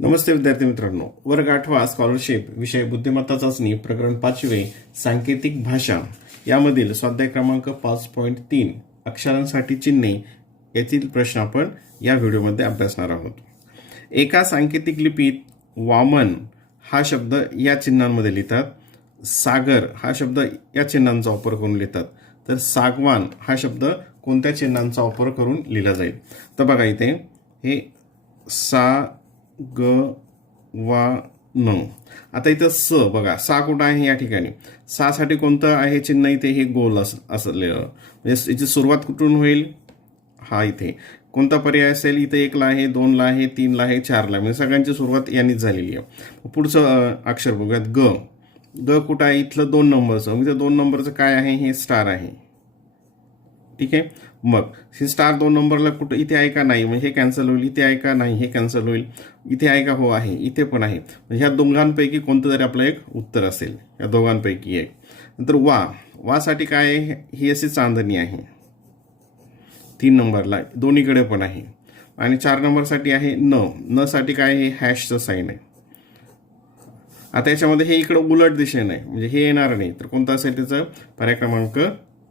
नमस्ते विद्यार्थी मित्रांनो, वर्ग 8वा स्कॉलरशिप विषय बुद्धिमत्ता चाचणी प्रकरण 5वे सांकेतिक भाषा यामधील स्वाध्याय क्रमांक 5.3 अक्षरांसाठी चिन्हे येथील प्रश्न आपण या व्हिडिओमध्ये अभ्यासणार आहोत. एका सांकेतिक लिपीत वामन हा शब्द या चिन्हांमध्ये लिहितात, सागर हा शब्द या चिन्हांचा वापर करून लिहितात, तर सागवान हा शब्द कोणत्या चिन्हांचा वापर करून लिहिला जाईल. तर बघा इथे हे ग वा न. आता इथं स बघा, सा कुठं आहे या ठिकाणी. सा साठी कोणतं आहे चिन्ह इथे, हे गोल असलेलं, म्हणजे याची सुरुवात कुठून होईल, हा इथे कोणता पर्याय असेल. इथे 1 ला आहे, 2 ला आहे, 3 ला आहे, 4 ला, म्हणजे सगळ्यांची सुरुवात यांनीच झालेली आहे. पुढचं अक्षर बघूयात ग. ग कुठं आहे, इथलं 2 नंबरचं, म्हणजे 2 नंबरचं काय आहे, हे स्टार आहे. ठीक आहे, मग हे स्टार 2 नंबरला कुठं इथे आहे का, नाही, म्हणजे हे कॅन्सल होईल. इथे आहे का, नाही, हे कॅन्सल होईल. इथे आहे का, हो आहे, इथे पण आहे. म्हणजे ह्या दोघांपैकी कोणतं तरी आपलं एक उत्तर असेल, या दोघांपैकी एक. नंतर वा. वासाठी काय आहे, ही अशी चांदणी आहे 3 नंबरला, दोन्हीकडे पण आहे. आणि 4 नंबरसाठी आहे न. न साठी काय, हे हॅशचं साईन आहे. आता याच्यामध्ये हे इकडं उलट दिशेने आहे, म्हणजे हे येणार नाही, तर कोणतं असेल त्याचं पर्याय क्रमांक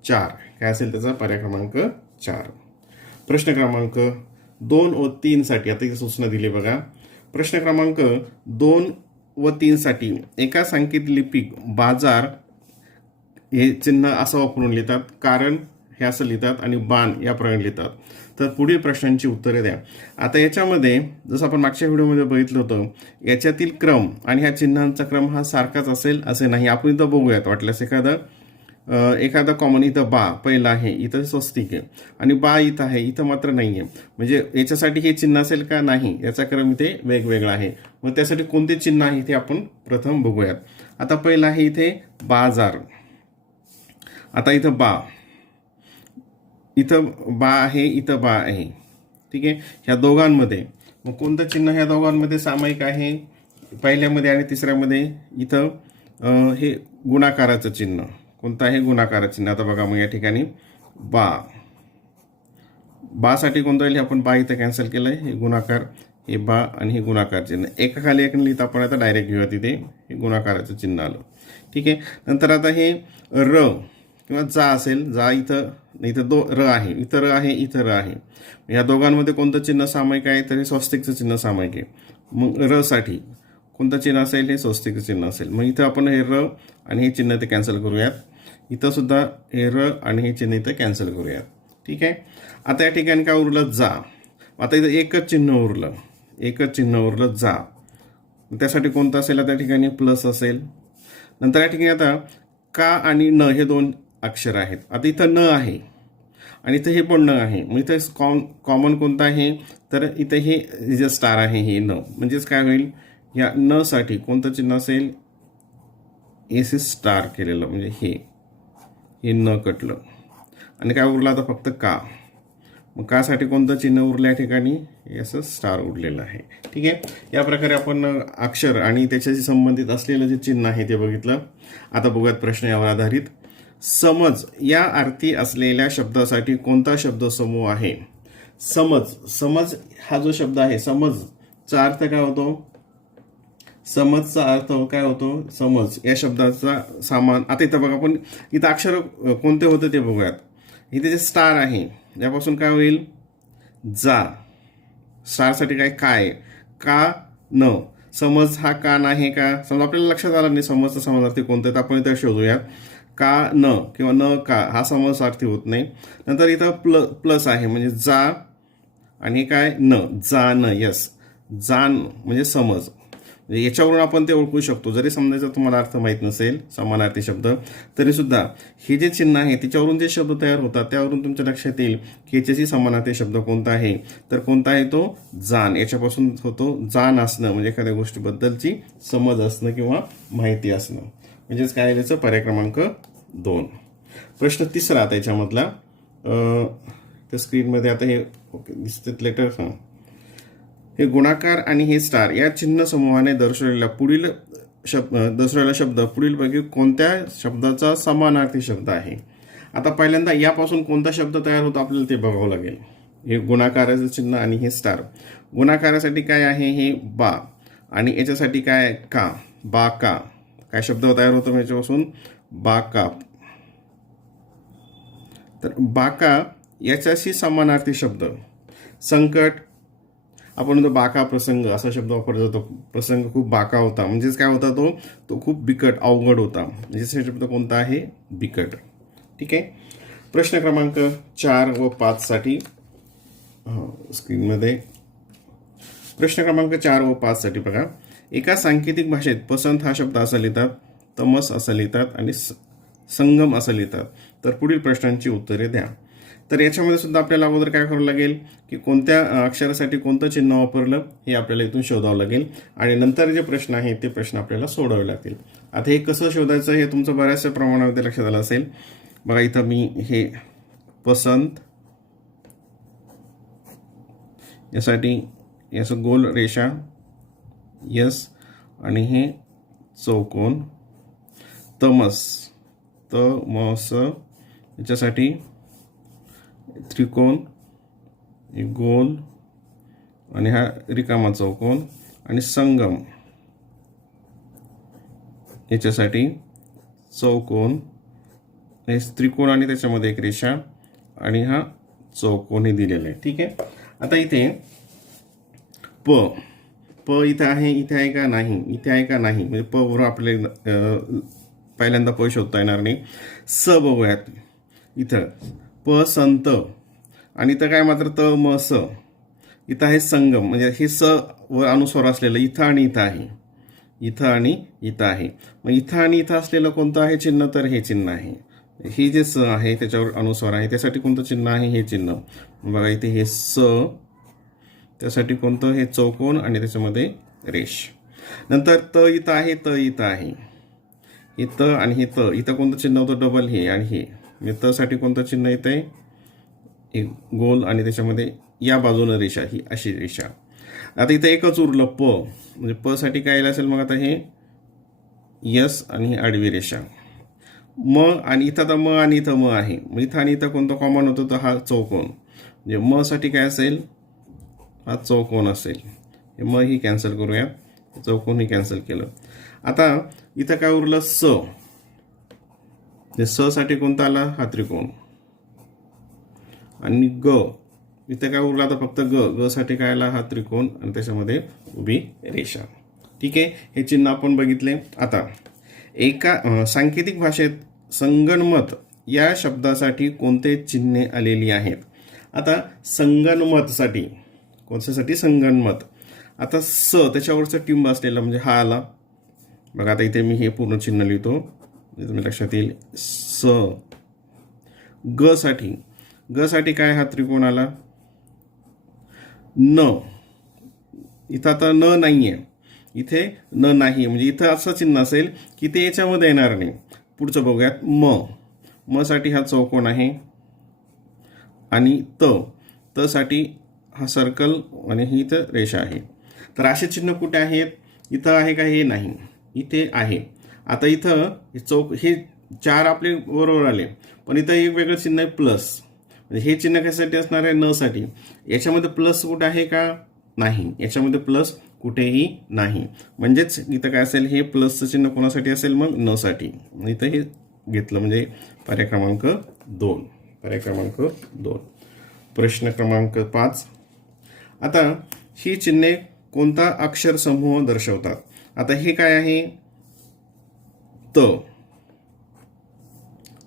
4. काय असेल त्याचा पर्याय क्रमांक 4. प्रश्न क्रमांक 2 व 3 साठी आता इथे सूचना दिली बघा. प्रश्न क्रमांक 2 व 3 साठी एका सांकेतिक लिपीत बाजार हे चिन्ह असं वापरून लिहितात, कारण हे असं लिहितात, आणि बाण या प्रकारे लिहितात. तर पुढील प्रश्नांची उत्तरे द्या. आता याच्यामध्ये जसं आपण मागच्या व्हिडिओमध्ये बघितलं होतं, याच्यातील क्रम आणि ह्या चिन्हांचा क्रम हा सारखाच असेल असे नाही. आपण इथं बघूयात वाटल्यास एखादा कॉमन. इथं बा पहिला आहे, इथं स्वस्तिक आहे, आणि बा इथं आहे, इथं मात्र नाही आहे. म्हणजे याच्यासाठी हे चिन्ह असेल का, नाही, याचा क्रम इथे वेगवेगळा आहे. मग त्यासाठी कोणते चिन्ह आहे ते आपण प्रथम बघूयात. आता पहिलं आहे इथे बाजार. आता इथं बा, इथं बा आहे, इथं बा आहे. ठीक आहे, ह्या दोघांमध्ये मग कोणतं चिन्ह ह्या दोघांमध्ये सामायिक आहे, पहिल्यामध्ये आणि तिसऱ्यामध्ये. इथं हे गुणाकाराचं चिन्ह कोणतं आहे, गुणाकाराचं चिन्ह. आता बघा, मग या ठिकाणी बा, बा साठी कोणतं येईल, आपण बा इथं कॅन्सल केलंय, हे गुणाकार, हे बा आणि हे गुणाकार चिन्ह एका खाली एक लिहित आपण आता डायरेक्ट घेऊया. तिथे हे गुणाकाराचं चिन्ह आलं. ठीक आहे, नंतर आता हे र किंवा जा असेल, जा इथं, इथं र आहे, इथं र आहे, इथं र आहे. या दोघांमध्ये कोणतं चिन्ह सामायिक आहे, तर हे स्वस्तिकचं चिन्ह सामायिक आहे. मग र साठी कोणतं चिन्ह असेल, हे स्वस्तिकचं चिन्ह असेल. मग इथं आपण हे र आणि हे चिन्ह ते कॅन्सल करूयात. इथं सुद्धा हे र आणि हे चिन्ह इथं कॅन्सल करूयात. ठीक आहे, आता या ठिकाणी काय उरलं, जा. आता इथं एकच चिन्ह उरलं, जा. त्यासाठी कोणतं असेल, त्या ठिकाणी प्लस असेल. नंतर या ठिकाणी आता का आणि न हे 2 अक्षर आहेत. आता इथं न आहे आणि इथं हे पण न आहे. मग इथं कॉमन कोणतं आहे, तर इथं हे जे स्टार आहे हे न, म्हणजेच काय होईल, या न साठी कोणतं चिन्ह असेल, एस स्टार केलेलं, म्हणजे हे न कटलं. आणि काय उरलं आता फक्त का. मग का साठी कोणतं चिन्ह उरलं या ठिकाणी, असं स्टार उरलेलं आहे. ठीक आहे, या प्रकारे आपण अक्षर आणि त्याच्याशी संबंधित असलेलं जे चिन्ह आहे ते बघितलं. आता बघूयात प्रश्न यावर आधारित. समज या अर्थी असलेल्या शब्दासाठी कोणता शब्द समूह आहे. समज हा जो शब्द आहे, समजचा अर्थ काय होतो, समजचा अर्थ काय होतो, समज या शब्दाचा सामान. आता इथं बघा, आपण इथं अक्षर कोणते होते ते बघूयात. इथे जे स्टार आहे यापासून काय होईल, जा. स्टारसाठी काय का न. समज हा का नाही का, समजा आपल्याला लक्षात आलं नाही समजचा समानार्थी कोणतं, तर आपण इथं शोधूयात. का न किंवा न का हा समासार्थी होत नाही. नंतर इथं प्लस आहे, म्हणजे जा आणि काय न, जान. यस, जान म्हणजे समज. म्हणजे याच्यावरून आपण ते ओळखू शकतो. जरी समजायचा तुम्हाला अर्थ माहीत नसेल समानार्थी शब्द, तरी सुद्धा हे जे चिन्ह आहे त्याच्यावरून जे शब्द तयार होतात त्यावरून तुमच्या लक्षात येईल की याच्याशी समानार्थी शब्द कोणता आहे. तर कोणता आहे तो, जाण. याच्यापासून होतो जाण असणं, म्हणजे एखाद्या गोष्टीबद्दलची समज असणं किंवा माहिती असणं. म्हणजेच काय त्याचं पर्याय क्रमांक 2. प्रश्न तिसरा त्याच्यामधला, त्या स्क्रीनमध्ये आता हे दिसतात लेटर. हे गुणाकार आणि हे स्टार या चिन्ह समूहाने दर्शवलेला शब्द पुढीलपैकी कोणत्या शब्दाचा समानार्थी शब्द आहे. आता पहिल्यांदा यापासून कोणता शब्द तयार होतो आपल्याला ते बघावं लागेल. हे गुणाकाराचं चिन्ह आणि हे स्टार. गुणाकारासाठी काय आहे, हे बा. आणि याच्यासाठी काय का, बाका, काय शब्द तयार होतो याच्यापासून, बाका. तर बाका याच्याशी समानार्थी शब्द संकट. आपण म्हणतो बाका प्रसंग असा शब्द वापरला जातो. प्रसंग खूप बाका होता म्हणजेच काय होता, तो खूप बिकट अवघड होता. म्हणजे शब्द कोणता आहे, बिकट. ठीक आहे. प्रश्न क्रमांक 4 व 5 साठी स्क्रीनमध्ये प्रश्न क्रमांक 4 व 5 साठी बघा. एका सांकेतिक भाषेत पसंत हा शब्द असा लिहितात, तमस असं लिहितात आणि संगम असं लिहितात. तर पुढील प्रश्नांची उत्तरे द्या. तर याच्यामध्ये सुद्धा आपल्याला अगोदर काय करावं लागेल की कोणत्या अक्षरासाठी कोणतं चिन्ह वापरलं हे आपल्याला इथून शोधावं लागेल आणि नंतर जे प्रश्न आहेत ते प्रश्न आपल्याला सोडवावे लागतील. आता हे कसं शोधायचं हे तुमचं बऱ्याचशा प्रमाणामध्ये लक्षात आलं असेल. बघा इथं मी हे पसंत यासाठी याचं गोल रेषा यस आणि हे चौकोन तमस याच्यासाठी त्रिकोण गोल आणि हा रिकामा चौकोन आणि संगम याच्यासाठी चौकोन हे त्रिकोण आणि त्याच्यामध्ये एक रेषा आणि हा चौकोन हे दिलेला आहे. ठीक आहे. आता इथे प इथे आहे, इथे आहे का नाही, इथे आहे का नाही, म्हणजे प बरोबर आपल्याला पहिल्यांदा प शोधता येणार नाही. स बघूयात. इथं प संत आणि इथं काय मात्र त म स. इथं आहे संगम म्हणजे हे स वर अनुस्वार असलेलं इथं आणि इथं आहे, इथं आणि इथं आहे. मग इथं आणि इथं असलेलं कोणतं आहे चिन्ह, तर हे चिन्ह आहे. हे जे स आहे त्याच्यावर अनुस्वार आहे त्यासाठी कोणतं चिन्ह आहे, हे चिन्ह. बघा इथे हे स त्यासाठी कोणतं, हे चौकोन आणि त्याच्यामध्ये रेष. नंतर त इथं आहे, त इथं आहे, हे त आणि हे त. इथं कोणतं चिन्ह होतं, डबल हे आणि हे. म्हणजे त साठी कोणतं चिन्ह येतंय, एक गोल आणि त्याच्यामध्ये या बाजूनं रेषा, ही अशी रेषा. आता इथं एकच उरलं प, म्हणजे प साठी काय येईल असेल, मग आता हे यस आणि ही आडवी रेषा. म आणि इथं आता म आणि इथं म आहे, मग इथं आणि इथं कोणतं कॉमन होतं, तर हा चौकोन. म्हणजे म साठी काय असेल, हा चौकोन असेल. हे म ही कॅन्सल करूया, चौकोन ही कॅन्सल केलं. आता इथं काय उरलं स, स साठी कोणता आला, हा त्रिकोण. आणि ग इथं काय उरलं आता फक्त ग साठी काय आला, हा त्रिकोण आणि त्याच्यामध्ये उभी रेषा. ठीक आहे. हे चिन्ह आपण बघितले. आता एका सांकेतिक भाषेत संगणमत या शब्दासाठी कोणते चिन्हे आलेली आहेत. आता संगणमतसाठी कोणत्यासाठी, संगणमत. आता स त्याच्यावरचं टिंब असलेला म्हणजे हा आला. बघा आता इथे मी हे पूर्ण चिन्ह लिहितो, तुम्ही लक्षात येईल. स. ग साठी काय, हा त्रिकोण आला. न इथं आता न नाहीये, इथे न नाही म्हणजे इथं असं चिन्ह असेल की ते याच्यामध्ये येणार नाही. पुढचं बघूयात. म साठी हा चौकोन आहे आणि त साठी हा सर्कल आणि ही इथं रेषा आहे. तर असे चिन्ह कुठे आहेत, इथं आहे का, हे नाही, इथे आहे. आता इथं हे 4 आपले बरोबर आले, पण इथं एक वेगळं चिन्ह आहे प्लस. म्हणजे हे चिन्ह कशासाठी असणार आहे, न साठी. याच्यामध्ये प्लस कुठे आहे का, नाही, याच्यामध्ये प्लस कुठेही नाही. म्हणजेच इथं काय असेल, हे प्लसचं चिन्ह कोणासाठी असेल, मग न साठी. इथं हे घेतलं म्हणजे पर्याय क्रमांक 2. पर्याय क्रमांक 2. प्रश्न क्रमांक 5. आता ही चिन्हे कोणता अक्षर समूह दर्शवतात. आता हे काय आहे, त,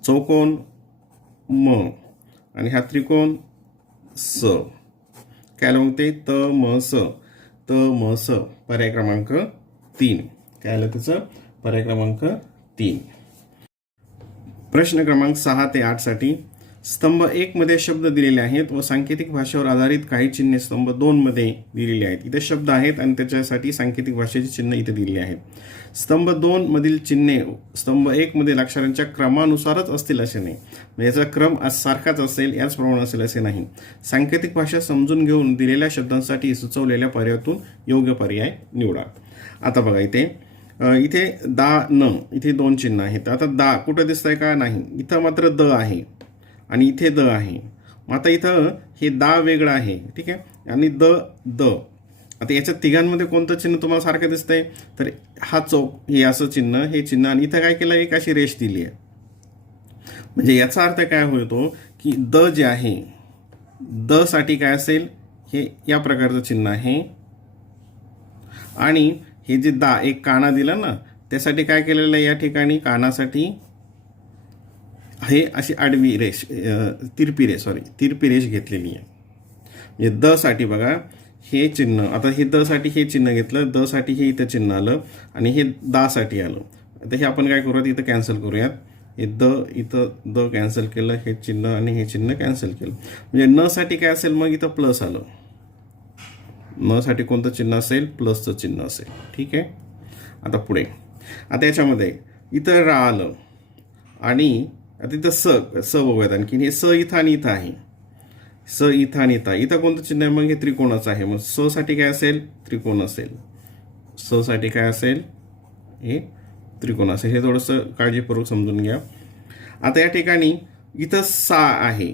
चौकोन म आणि हा त्रिकोण स. काय आलं मग ते, त म स. पर्याय क्रमांक 3. काय आलं त्याचं, पर्याय क्रमांक 3. प्रश्न क्रमांक 6 ते 8 साठी स्तंभ 1 मध्ये शब्द दिलेले आहेत व सांकेतिक भाषेवर आधारित काही चिन्हे स्तंभ 2 मध्ये दिलेली आहेत. इथे शब्द आहेत आणि त्याच्यासाठी सांकेतिक भाषेची चिन्ह इथे दिलेली आहेत. स्तंभ 2 मधील चिन्हे स्तंभ 1 मधील अक्षरांच्या क्रमानुसारच असतील असे नाही, म्हणजे याचा क्रम सारखाच असेल, याच प्रमाणे असेल असे नाही. सांकेतिक भाषा समजून घेऊन दिलेल्या शब्दांसाठी सुचवलेल्या पर्यायातून योग्य पर्याय निवडा. आता बघा इथे दा न इथे 2 चिन्ह आहेत. आता दा कुठं दिसतंय का, नाही. इथं मात्र द आहे आणि इथे द आहे. मग आता इथं हे दा वेगळं आहे, ठीक आहे, आणि द आता याच्या तिघांमध्ये कोणतं चिन्ह तुम्हाला सारखं दिसतंय, तर हा चौक, हे असं चिन्ह, हे चिन्ह, आणि इथं काय केलं, एक अशी रेष दिली आहे. म्हणजे याचा अर्थ काय होतो की द जे आहे, द साठी काय असेल, हे या प्रकारचं चिन्ह आहे. आणि हे जे एक काना दिला ना, त्यासाठी काय केलेलं आहे, या ठिकाणी कानासाठी हे अशी आडवी रेष, तिरपी रेष घेतलेली आहे. म्हणजे द साठी बघा हे चिन्ह, आता हे द साठी हे चिन्ह घेतलं, द साठी हे इथं चिन्ह आलं, आणि हे दा साठी आलं. आता हे आपण काय करूयात, इथं कॅन्सल करूयात. हे द, इथं द कॅन्सल केलं, हे चिन्ह आणि हे चिन्ह कॅन्सल केलं. म्हणजे न साठी काय असेल, मग इथं प्लस आलं. न साठी कोणतं चिन्ह असेल, प्लसचं चिन्ह असेल. ठीक आहे. आता पुढे, आता याच्यामध्ये इथं रा आलं, आणि आता इथं स बघूयात आणखी. हे स इथं आणि इथं आहे, स इथं आणि इथं कोणतं चिन्ह आहे, मग हे त्रिकोणाचं आहे. मग स साठी काय असेल, त्रिकोण असेल. स साठी काय असेल, हे त्रिकोण असेल. हे थोडंसं काळजीपूर्वक समजून घ्या. आता या ठिकाणी इथं सा आहे,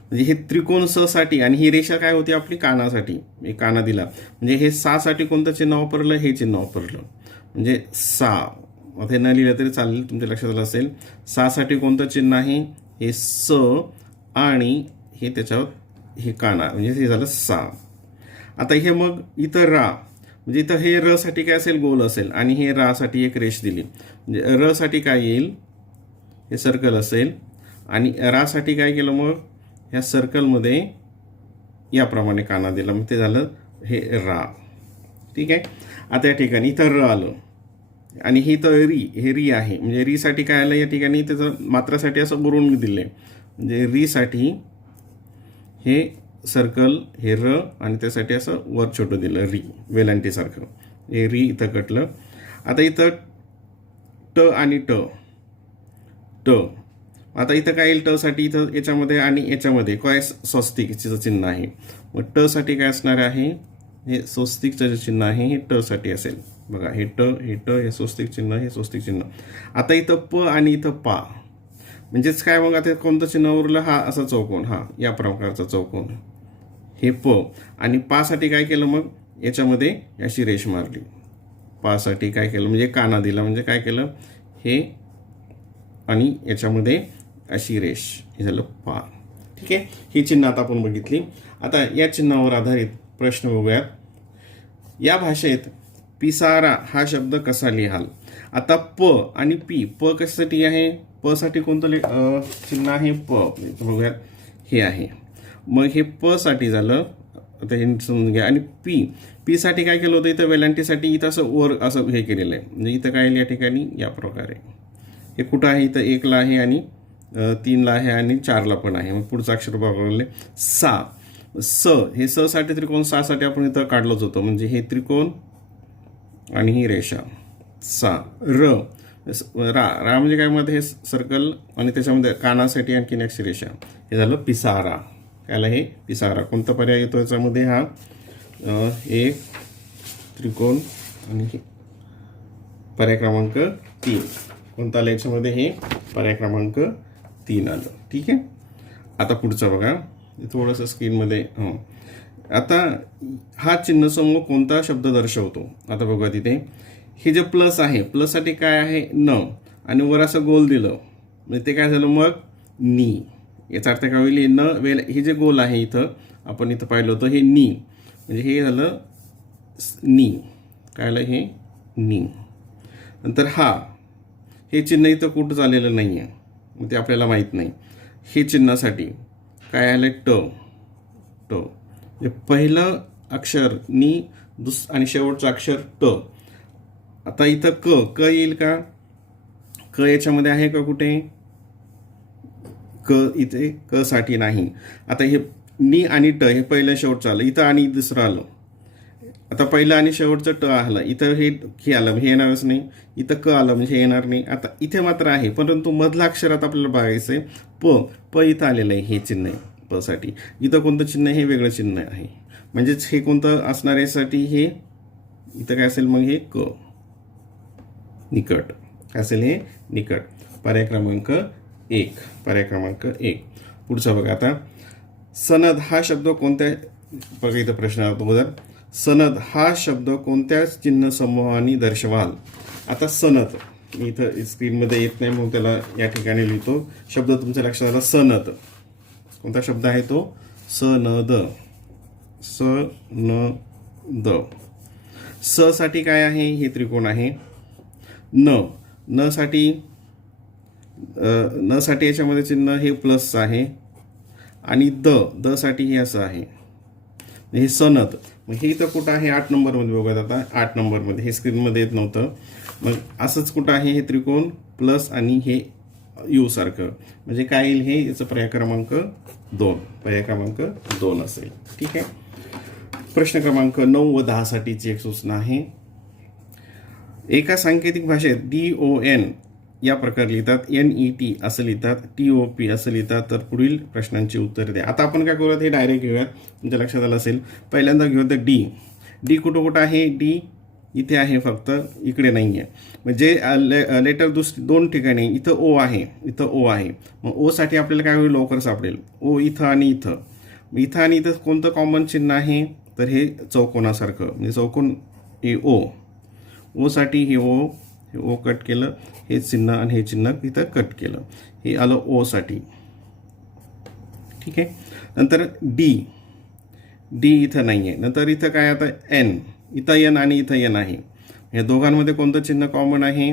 म्हणजे हे त्रिकोण स साठी, आणि ही रेषा काय होती आपली, कानासाठी. मी काना दिला, म्हणजे हे सा साठी कोणतं चिन्ह वापरलं, हे चिन्ह वापरलं. म्हणजे सा, आता हे न लिहिलं तरी चालेल, तुमच्या लक्षात आलं असेल. सा साठी कोणतं चिन्ह आहे, हे स, आणि हे त्याच्यावर हे काना, म्हणजे हे झालं सा. आता हे मग इथं रा, म्हणजे इथं हे र साठी काय असेल, गोल असेल, आणि हे रा साठी एक रेष दिली. म्हणजे र साठी काय येईल, हे सर्कल असेल, आणि रा साठी काय केलं, मग ह्या सर्कलमध्ये याप्रमाणे काना दिला, मग ते झालं हे रा. ठीक आहे. आता या ठिकाणी इथं र आलं, आणि ही तर री, हे री आहे. म्हणजे री साठी काय आलं, या ठिकाणी त्याचं मात्रासाठी असं बुरवून दिले. म्हणजे री साठी हे सर्कल, हे र, आणि त्यासाठी असं वर छोटं दिलं, री, वेलांटीसारखं. हे री इथं कटलं. आता इथं ट आणि ट, आता इथं काय येईल, ट साठी इथं याच्यामध्ये आणि याच्यामध्ये काय स्वस्तिकचं चिन्ह आहे. मग ट साठी काय असणार आहे, हे स्वस्तिकचं जे चिन्ह आहे, हे ट साठी असेल. बघा हे ट, हे स्वस्तिक चिन्ह, हे स्वस्तिक चिन्ह. आता इथं प आणि इथं पा, म्हणजेच काय, मग आता कोणतं चिन्ह उरलं, हा असा चौकोन, हा या प्रकारचा चौकोन, हे प. आणि पा साठी काय केलं, मग याच्यामध्ये अशी रेष मारली. पा साठी काय केलं, म्हणजे काना दिला, म्हणजे काय केलं, हे आणि याच्यामध्ये अशी रेष, हे झालं पा. ठीक आहे. ही चिन्ह आता आपण बघितली. आता या चिन्हावर आधारित प्रश्न बघूयात. या भाषेत पिसारा हा शब्द कसा लिहाल. आता प आणि पी, प कशासाठी आहे, प साठी कोणतं चिन्ह आहे, प बघूयात, हे आहे. मग हे प साठी झालं, आता हे समजून घ्या. आणि पी साठी काय केलं होतं, इथं वेलांटीसाठी इथं असं वर असं हे केलेलं आहे. म्हणजे इथं काय या ठिकाणी या प्रकारे, हे कुठं आहे, इथं 1 ला आहे, आणि 3 ला आहे, आणि 4 ला पण आहे. मग पुढचं अक्षर बघायला सा, स, हे स साठी त्रिकोण, सा साठी आपण इथं काढलंच होतं. म्हणजे हे त्रिकोण आणि ही रेषा, सा. र, रा म्हणजे काय, मध्ये हे सर्कल, आणि त्याच्यामध्ये कानासाठी आणखीन एक रेषा, हे झालं पिसारा. कायला हे पिसारा. कोणता पर्याय येतो याच्यामध्ये, हा एक त्रिकोण, आणि पर्याय क्रमांक 3. कोणता आलं याच्यामध्ये, हे पर्याय क्रमांक 3 आलं. ठीक आहे. आता पुढचं बघा, थोडंसं स्क्रीनमध्ये. आता हा चिन्ह समूह कोणता शब्द दर्शवतो. आता बघा तिथे हे जे प्लस आहे, प्लस साठी काय आहे, न, आणि वर असं गोल दिलं, म्हणजे ते काय झालं, मग नी. याचा अर्थ काय होईल, न वेल, हे जे गोल आहे इथं आपण इथं पाहिलं होतं, हे नी, म्हणजे हे झालं नी. काय आलं, हे नी. नंतर हा, हे चिन्ह इथं कुठं झालेलं नाही आहे, मग ते आपल्याला माहीत नाही. हे चिन्हासाठी काय आलं, ट, म्हणजे पहिलं अक्षर नी, आणि शेवटचं अक्षर ट. आता इथं क येईल का, क याच्यामध्ये आहे का कुठे, क इथे क साठी नाही. आता हे नी आणि ट, हे पहिलं शेवटचं आलं इथं, आणि दुसरं आलं. आता पहिलं आणि शेवटचं ट आलं इथं, हे आलं, हे येणारच नाही. इथं क आलं, म्हणजे हे येणार नाही. आता इथे मात्र आहे, परंतु मधल्या अक्षरात आपल्याला बघायचं आहे, प इथं आलेलं आहे, हे चिन्ह आहे प साठी. इथं कोणतं चिन्ह आहे, हे वेगळं चिन्ह आहे. म्हणजेच हे कोणतं असणार आहे साठी, हे इथं काय असेल, मग हे क, निकट. काय असेल, हे निकट. पर्याय क्रमांक 1, पर्याय क्रमांक 1. पुढचा बघा. आता सनद हा शब्द कोणत्या, बघा इथं प्रश्न बघा, सनद हा शब्द कोणत्या चिन्ह समूहाने दर्शवाल. आता सनद मी इथं स्क्रीनमध्ये येत नाही म्हणून त्याला या ठिकाणी लिहितो. शब्द तुमच्या लक्षात आला. सनद कोणता शब्द आहे तो. सनद. सनद. स साठी काय आहे. हे त्रिकोण आहे. न साठी याच्यामध्ये चिन्ह हे प्लस आहे आणि द साठी हे असं आहे. हे सनद. मग हे इथं कुठं आहे. 8 नंबरमध्ये बघूयात आता. 8 नंबरमध्ये हे स्क्रीनमध्ये येत नव्हतं. मग असंच कुठं आहे. हे त्रिकोण प्लस आणि हे यू सारखं म्हणजे काय येईल. हे याचं पर्याय क्रमांक 2. पर्याय क्रमांक 2 असेल. ठीक आहे. प्रश्न क्रमांक 9 व 10 साठीची एक सूचना आहे. एका सांकेतिक भाषेत DON या प्रकार लिहितात. NET असं लिहितात. TOP असं लिहितात. तर पुढील प्रश्नांची उत्तर द्या. आता आपण काय करूयात. हे डायरेक्ट घेऊयात. तुमच्या लक्षात आलं असेल. पहिल्यांदा घेऊयात डी कुठं आहे. डी इथे आहे फक्त इकडे नाही आहे. म्हणजे लेटर दोन ठिकाणी. इथं ओ आहे. इथं ओ आहे. मग ओ साठी आपल्याला काय होईल. लवकर सापडेल. ओ इथं आणि इथं. इथं आणि इथं कोणतं कॉमन चिन्ह आहे. तर हे चौकोनासारखं म्हणजे चौकोन ए ओ साठी हे ओ कट केलं. हे चिन्ह आणि हे चिन्ह इथं कट केलं. हे आलं ओ साठी. ठीक आहे. नंतर डी इथं नाही आहे. नंतर इथं काय आता एन. इथं एन आणि इथं एन आहे. या दोघांमध्ये कोणतं चिन्ह कॉमन आहे.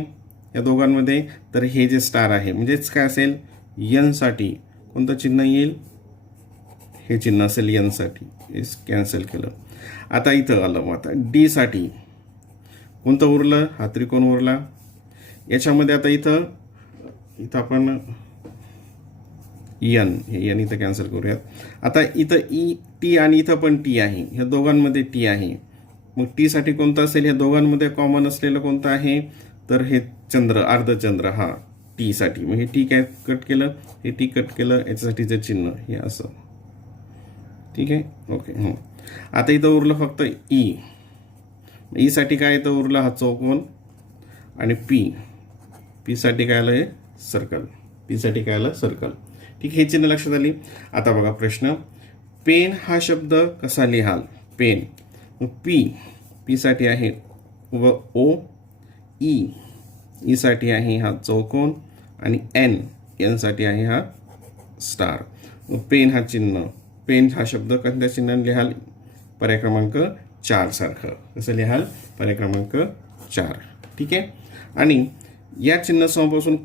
या दोघांमध्ये तर हे जे स्टार आहे म्हणजेच काय असेल. एन साठी कोणतं चिन्ह येईल. हे चिन्ह असेल एन साठी. हे कॅन्सल केलं. आता इथं आलं. मग आता डी साठी कोणतं उरलं. हा त्रिकोण उरला. याच्यामध्ये आता इथं आपण एन इथं कॅन्सल करूयात. आता इथं टी आणि इथं पण टी आहे. ह्या दोघांमध्ये टी आहे. मग टी साठी कोणतं असेल. ह्या दोघांमध्ये कॉमन असलेलं कोणतं आहे. तर हे चंद्र अर्धचंद्र हा टी साठी. मग हे टी काय कट केलं. हे टी कट केलं. याच्यासाठीचं चिन्ह हे असं. ठीक आहे. ओके. आता इथं उरलं फक्त ई साठी काय इथं उरलं. हा चौकोन आणि पी साठी काय आलं. हे सर्कल. पी साठी काय आलं. सर्कल. ठीक. हे चिन्ह लक्षात आली. आता बघा प्रश्न. पेन हा शब्द कसा लिहाल. पेन. पी साठी आहे व ओ. ई साठी आहे हा चौकोन आणि एन साठी आहे हा स्टार. पेन हा चिन्ह. पेन हा शब्द कोणत्या चिन्हाने लिहाल. पर्याय क्रमांक 4 सारखं. कसं लिहाल. पर्याय क्रमांक 4. ठीक आहे. आणि या चिन्हसमूहापासून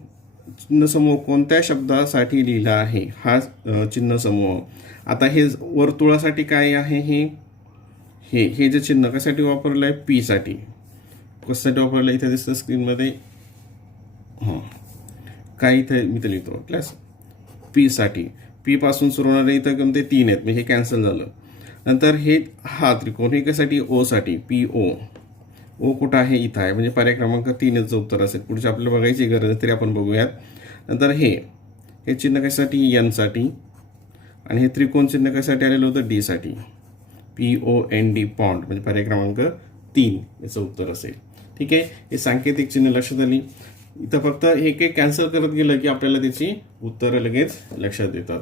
चिन्हसमूह कोणत्या शब्दासाठी लिहिला आहे. हा चिन्हसमूह. आता हे वर्तुळासाठी काय आहे. हे जे चिन्ह कशासाठी वापरलं आहे. पी साठी. कशासाठी वापरलं इथे दिसतं स्क्रीनमध्ये. काय इथं मी तर लिहितो क्लास. पी साठी. पी पासून सुरू होणारे इथं कोणते 3 आहेत. म्हणजे हे कॅन्सल झालं. नंतर हे हा त्रिकोण हे कशासाठी. ओ साठी. ओ कुठं आहे. इथं आहे. म्हणजे पर्याय क्रमांक 3चं उत्तर असेल. पुढचे आपल्याला बघायची गरज आहे तरी आपण बघूयात. नंतर हे चिन्ह कशासाठी. एन साठी. आणि हे त्रिकोण चिन्ह कशासाठी आलेलं होतं. डी साठी. POND पॉन्ड म्हणजे पर्याय क्रमांक 3 याचं उत्तर असेल. ठीक आहे. हे सांकेतिक चिन्ह लक्षात आली. इथं फक्त हे काही कॅन्सल करत गेलं की आपल्याला त्याची उत्तरं लगेच लक्षात येतात.